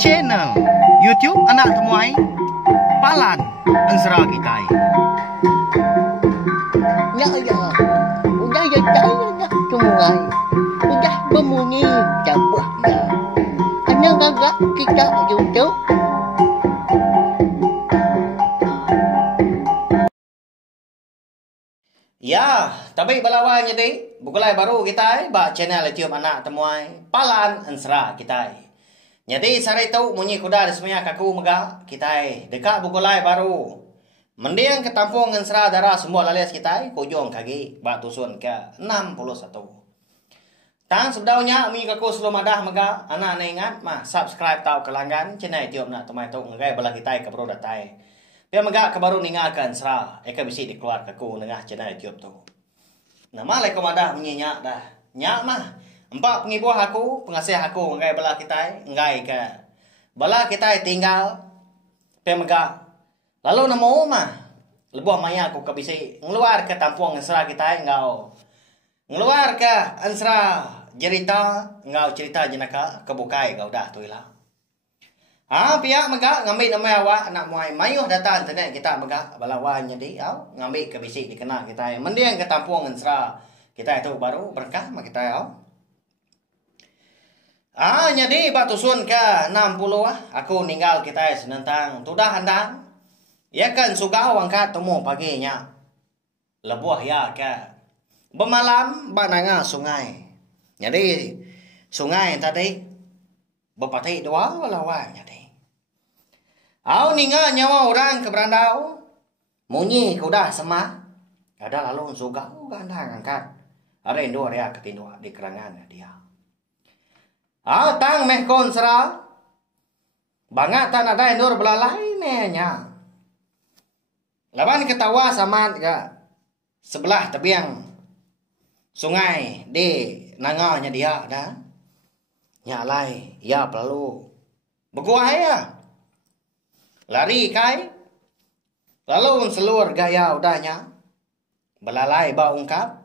Channel YouTube Anak Temuai Palan Ensera Kitai. Ya ya, udah ya saya temuai, udah berbunyi cabutnya. Hanya gagak kita YouTube. Ya, tapi balawan jadi bukulai baru kita ba channel YouTube Anak Temuai Palan Ensera kita. Jadi sare tau munyi kuda resminya kaku mega kita dekat bukulai baru. Mendiang ketampung Ensera darah semua lalias kita kujong kaki ba tusun ke 61. Tang sebelumnya mi kaku sebelum ada mega anak ingat mah subscribe tau kelanggan channel YouTube Anak Temuai tau ngai bala kita ke bro datai. Dia megak kebaru ninggalkan Ensera, eka bisi dikeluar kaku nengah channel YouTube tu. Nama leko madah menyenyak dah. Nyak mah, empat pengibuh aku, pengasih aku ngai bala kita, ngai ke. Bala kita tinggal, dia megak. Lalu namo mah, lebuh maya aku ke bisi, ngeluar ke tampung Ensera kita, ngau. Ngeluar ke Ensera cerita, ngau cerita jenaka, kebukai kau dah tu ilah. Pihak megak ngambil nama awak anak muai mayuh datang tenek kita megak balawan jadi ngambil ke bisi dikena kita mendiang ke tampung Ensera kita itu baru berkah mak kita jadi batusun ke 60 aku ninggal kita senentang tudah handang ya kan sugau angkat temu paginya lebuah ya ke bemalam bananga sungai jadi sungai tadi bepati dua balawan jadi ninga nyawa orang ke berandau. Munyi kuda semah. Ada lalu suga gandang angkat. Ada Indo area ketindua di kerangan dia. Tang meh kon Ensera. Bangatan ada Indo belalai nenya. Laban ketawa sama ya. Sebelah tebiang sungai di nanganya dia dah. Nyalai ya perlu. Beguai ya. Lari kai, lalu seluar gaya udahnya, belalai bau ungkap,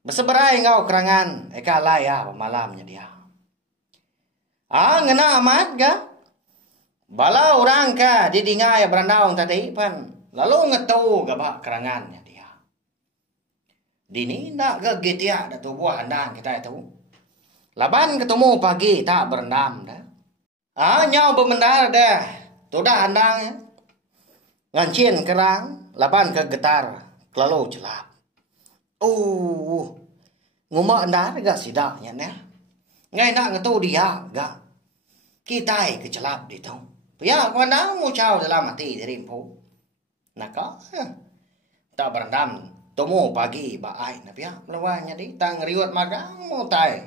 berseberai ngau kerangan, eka laya malamnya dia. Ngena amat ga, bala orang ka didingai berandaung tadi pan, lalu ngetu gabak kerangannya dia. Dini nak ke getia dah tu buah andang kita itu. Laban ketemu pagi tak berendam dah. Nyau bermendar dah. Tudah andang ya. Ngancien kerang, laban ke getar, kelalu celap. Nguma andar gak sidaknya nih. Ngai nak ngetu dia gak. Kita ke celap di tong. Ya, kandang mu caw dalam hati dari empu. Naka, tak berendam. Temu pagi baai na pihak melawanya di tang riwat magang mu tai.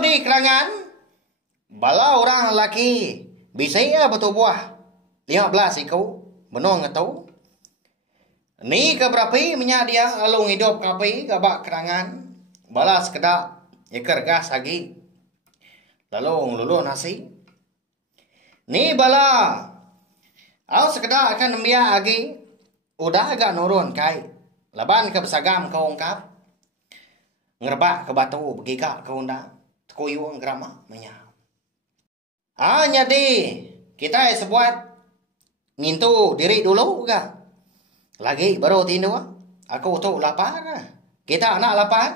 Di kerangan, bala orang laki. Bisa ya betul buah 15 ikau benong atau ni ke berapi menya dia lalu hidup kapi gabak kerangan balas kedak ekar gas lagi lalu lulu nasi ni bala sekedar akan nembia lagi udah agak nurun kai laban ke besagam kau ungkap ngerbak ke batu begigak ke undang tekuyung grama menya jadi kita sebuat ngintu diri dulu gak? Lagi baru tindu aku tuh lapar. Kita anak lapar.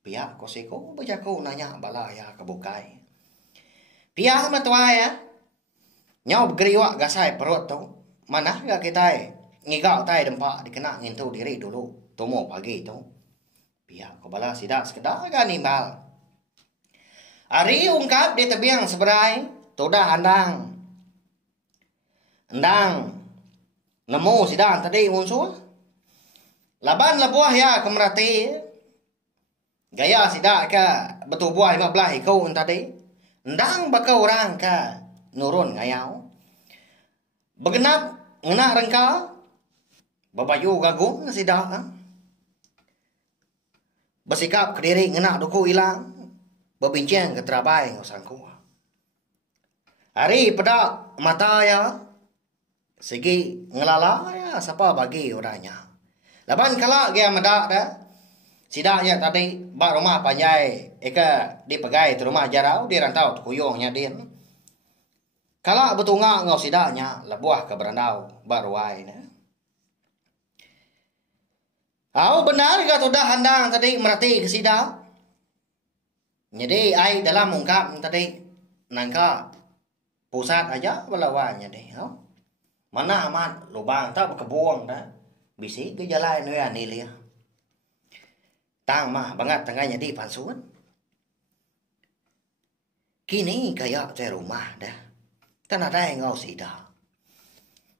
Pihak kosiku bajaku nanya bala ya kebukai. Pihak matua ya. Nyau bergeriwak gasai perut tu. Mana gak kita ngigau tai dempak dikena ngintu diri dulu. Tumu pagi tu. Pihak kebala sidak sekedar gak nimbal. Ari ungkap di tebiang seberai, tudah andang. Endang, nemu sidang tadi unsur. Laban lebuah ya kemerati. Gaya sidak ke betul buah 15 ikau tadi. Endang baka orang ke nurun ngayau. Begenap ngenah rengka. Babayu gagung sidak. Bersikap ke diri ngenak duku hilang. Berbincang ke terabai ngusangku. Hari pedak mata ya. Segi ngelala ya siapa bagi orangnya. Laban kalak dia medak dah. Sidaknya tadi bak rumah panjai eka dipegai tu rumah jarau di rantau tu kuyongnya din. Kalau betungak ngau sidaknya lebuah ke berandau baruai ne. Au benar ga tu dah handang tadi merati ke sidak. Jadi ai dalam ungkap tadi nangka pusat aja belawanya deh. Mana amat lubang tak berkebuang dah. Bisi ke jalan ni ani lia. Tang mah banget tengahnya di pansuan. Kini kayak saya rumah dah. Tan ada yang ngau sida.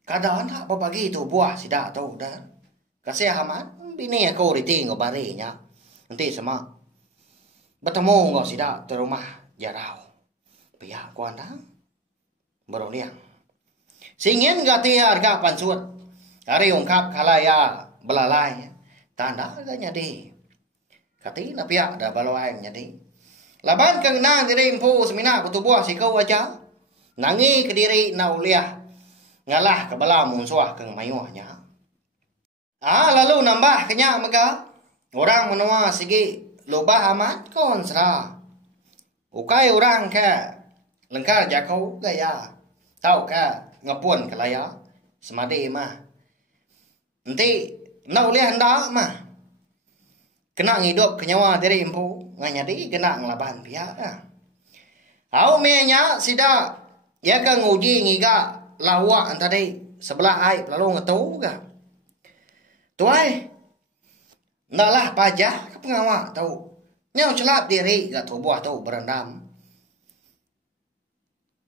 Kadang tak berbagi tu buah sida tu dah. Kasih amat bini aku ditinggal barinya. Nanti sama bertemu ngau sida tu rumah jarau. Pihak kuan dah. Beroniang. Singin gatiar ga pansuan. Hari ungkap kalaya belalai. Tanda agaknya di. Kati na pihak dah balawang jadi. Laban kang nang diri impu semina betubuah si kau aja. Nangi ke diri na uliah. Ngalah ke bala munsuah kang mayuahnya. Lalu nambah kenya mega. Orang menua sigi lubah amat kon sera. Ukai orang ke lengkar jakau gaya. Tahu ke ngapun ke laya. Semadi mah. Nanti na uliah hendak mah. Kena hidup kenyawa diri impu nganyadi kena ngelaban pihak. Au menya sida ya ka nguji ngiga lawa antade sebelah ai lalu ngetau ga. Tuai. Ndalah pajah ke pengawak tahu. Nyau celap diri ga tu buah tu berendam.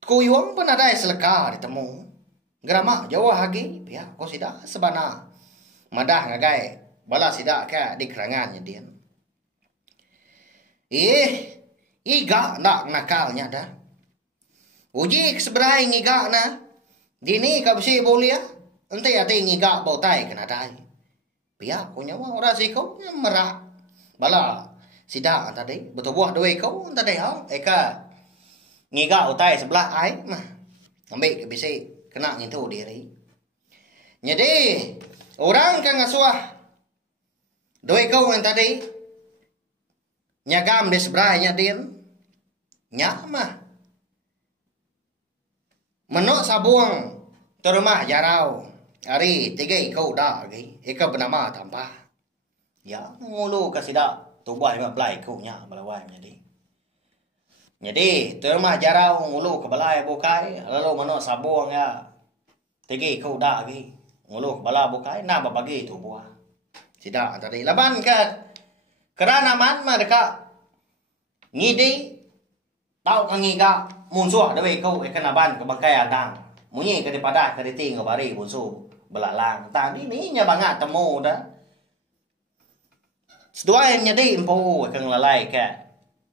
Kuyuang pun ada seleka ditemu. Gerama Jawa hagi pihak ko sida sebana. Madah ngagai bala sida ka di kerangannya dia. Iga nak nakalnya dah. Uji seberai ngiga na. Dini ka besi bolia. Ente ati ngiga bautai kena dai. Pihak punya orang siko merak. Bala sida tadi betul buah dua kau tadi hau. Eka ngiga utai sebelah ai mah. Ambil ke besi kena ngintu diri. Jadi orang kan ngasuah doi kau yang tadi nyagam di sebelahnya din nyama menok sabuang terumah jarau hari 3 kau dah lagi eka bernama tanpa ya ngulu kasida tubuh 15 kau nya balawai jadi terumah jarau ngulu ke balai bukai lalu menok sabuang ya 3 kau dah lagi ngulu ke balai bukai na bagi tubuh sida tadi laban ke kerana man mah deka ngidi tau ka ngiga munsuh dewe kau ikan aban ke bangkai adang munyi ke daripada ke diting ke bari munsuh belalang tadi ni nya bangat temu dah seduai nya di empu ikan lalai ke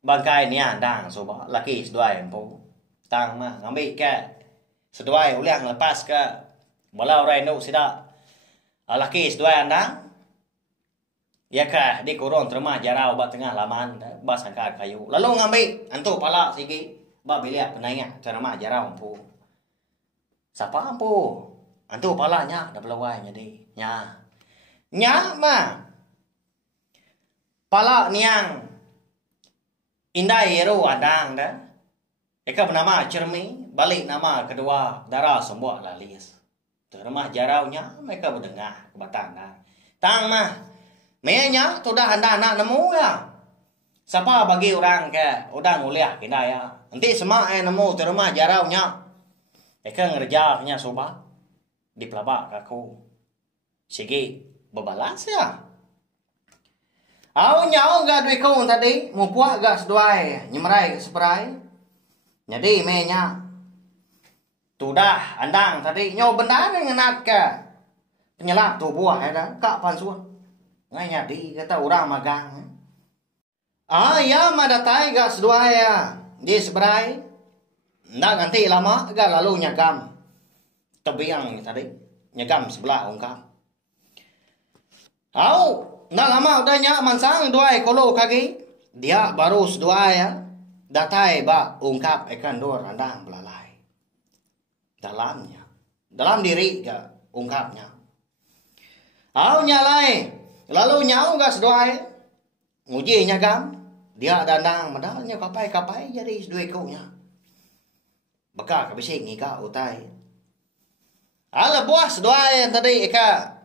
bangkai ni adang soba laki seduai empu tang mah ngambil ke seduai uliang lepas ke balau rai no sida laki seduai adang. Ya kah di kurung terima jarau bat tengah laman bas angkat kayu. Lalu ngambil antu pala sigi ba belia penanya terima jarau ampu. Siapa ampu? Antu palanya dah belawai jadi. Nya. Nya mah. Pala niang indai yeru adang dah. Eka bernama Cermi, balik nama kedua darah sembuh lalis. Terima jaraunya mereka berdengah kebatan dah. Tang mah menya tu dah anda anak nemu ya. Siapa bagi orang ke udah nguliah kena ya. Nanti semua nemu terima jarau nya. Eka ngerja nya soba di pelabak aku. Sigi bebalas ya. Au nyau ga duit kau tadi mu puak ga seduai nyemrai ke seperai. Jadi menya tu dah andang tadi nyau benar ngenat ke penyelak tu buah ada kak pansuan. Nganya di kata orang magang. Ya madatai gas dua ya. Di seberai. Ndak ganti lama ga lalu nyagam. Tebiang ni tadi. Nyagam sebelah ungkap. Ndak lama udah nyak mansang dua kolo kaki. Dia baru sedua ya. Datai ba ungkap ikan dua randang belalai. Dalamnya. Dalam diri ga ungkapnya. Nyalai. Lalu nyau gas doai nguji nyagam dia dandang madalnya kapai jadi dua ekaunya baka kabising ika utai ala buas doa yang tadi ika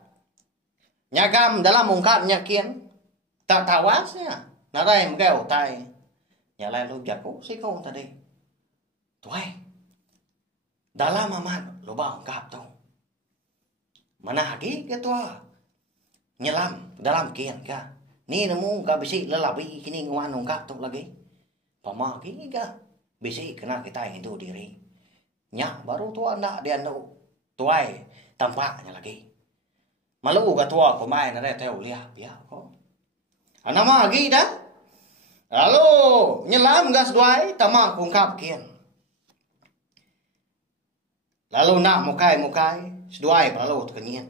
nyagam dalam ungkapnya kian tak tawasnya narai mga utai nyalai lu jago sih kau tadi tuai dalam amat lu bang ungkap tu mana lagi ke tua nyelam dalam kian ka ni nemu ka bisi lelabi kini nguan ungkap tu lagi pama kini ka bisi kena kita itu diri nya baru tua nak dia nu tuai tampaknya lagi malu ka tua pemain ada teu lihat ya kok anama lagi dah lalu nyelam gas duai tamak ungkap kian lalu nak mukai seduai lalu kenyian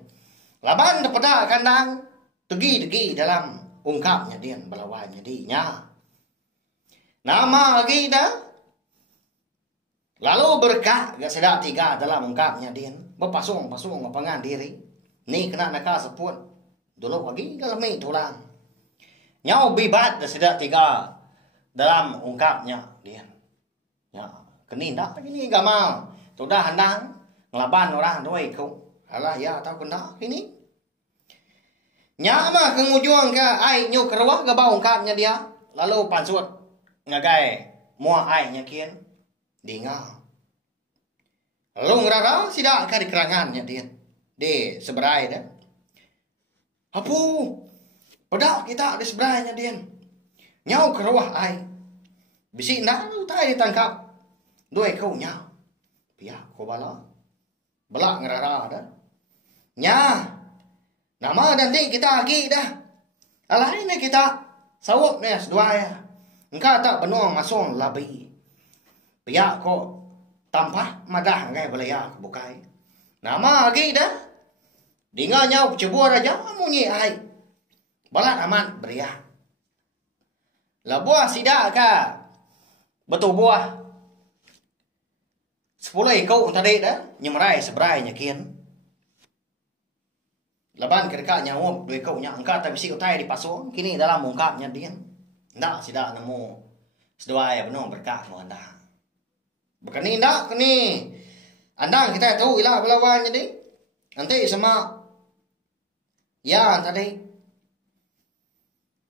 laban pada kandang tegi dalam ungkapnya dia balawannya dinya nama lagi dah lalu berkah gak sedak tiga dalam ungkapnya dia berpasung ngapangan diri ni kena nakal sepun dulu lagi galami tulang nyau bibat dah sedak tiga dalam ungkapnya dia ya keni ndak ini gamal sudah handang ngelaban orang doi kau alah ya tahu kena ini nya mah kengujung ke ai nyu kerwah ke bau ungkapnya dia lalu pansut ngagai mua ai nya kian dinga lalu ngerara sidak ka di kerangannya dia de seberai dah apu pedak kita di seberainya dia nyau kerwah ai bisi nak utai ditangkap doi kau nya pia ko bala belak ngerara dah nya nama nanti kita lagi dah alai ni kita sawuk ni sedua ya engkau tak benuang masuk labi pia ko tampah madah ngai belaya bukai nama lagi dah dengar nyau cebur aja munyi ai balak aman beria la buah sidak ka betul buah 10 ekau tadi dah nyemrai seberai nyakian laban kereka nyawa 2 ekau nya angkat tapi si utai di pasung kini dalam ungkapnya dia ndak sidak nemu sedua ya benar berkah mu anda bekani ndak kini andang kita tahu ilah belawan jadi nanti sama ya tadi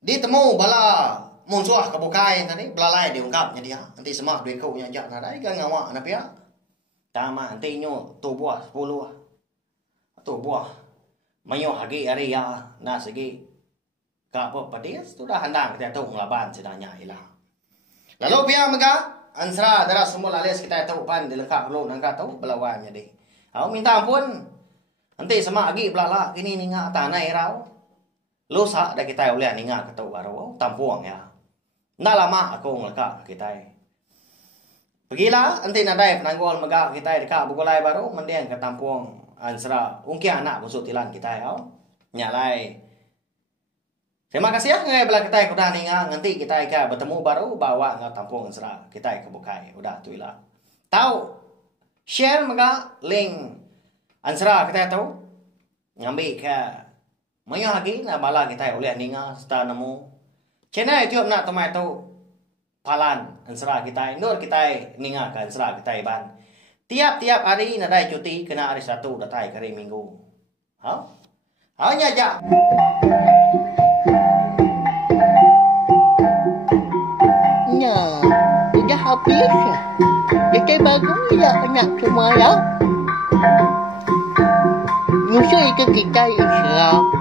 ditemu bala munsuah kebukai tadi belalai diungkapnya dia nanti sama 2 ekau nya jak nadai kan ngawak na pia tama nanti nyo tu buah 10 tu buah mayo hagi area na segi ka po padias tu dah handang kita tahu ngelaban sedanya ilah lalu pia mega ansra darat semua lales kita tahu pan dilengkap lu nangka tahu belawannya deh au minta ampun nanti sama agi belala ini ninga tanai rau lu sa dah kita oleh ninga ketau baro tampuang ya ndak lama aku ngelaka kita pergilah nanti nadai penanggol mega kita dekat Bugolai baru mendiang ke Tampuang ansra ungki anak busuk tilan kita ya nyalai terima kasih ya ngai bela kita udah ninga nanti kita bertemu baru bawa ke Tampuang ansra kita ke Bukai udah tu ilah tahu share mega link ansra kita tahu ngambil ke maya lagi na bala kita oleh ninga sta nemu channel YouTube nak tomai tahu palan ansra kita nur kita ninga kan ansra kita ban tiap hari nadai cuti kena hari Sabtu datai hari Minggu hanya aja nah udah habis ya jadi bagus ya anak semua ya nyusul ke kita Islam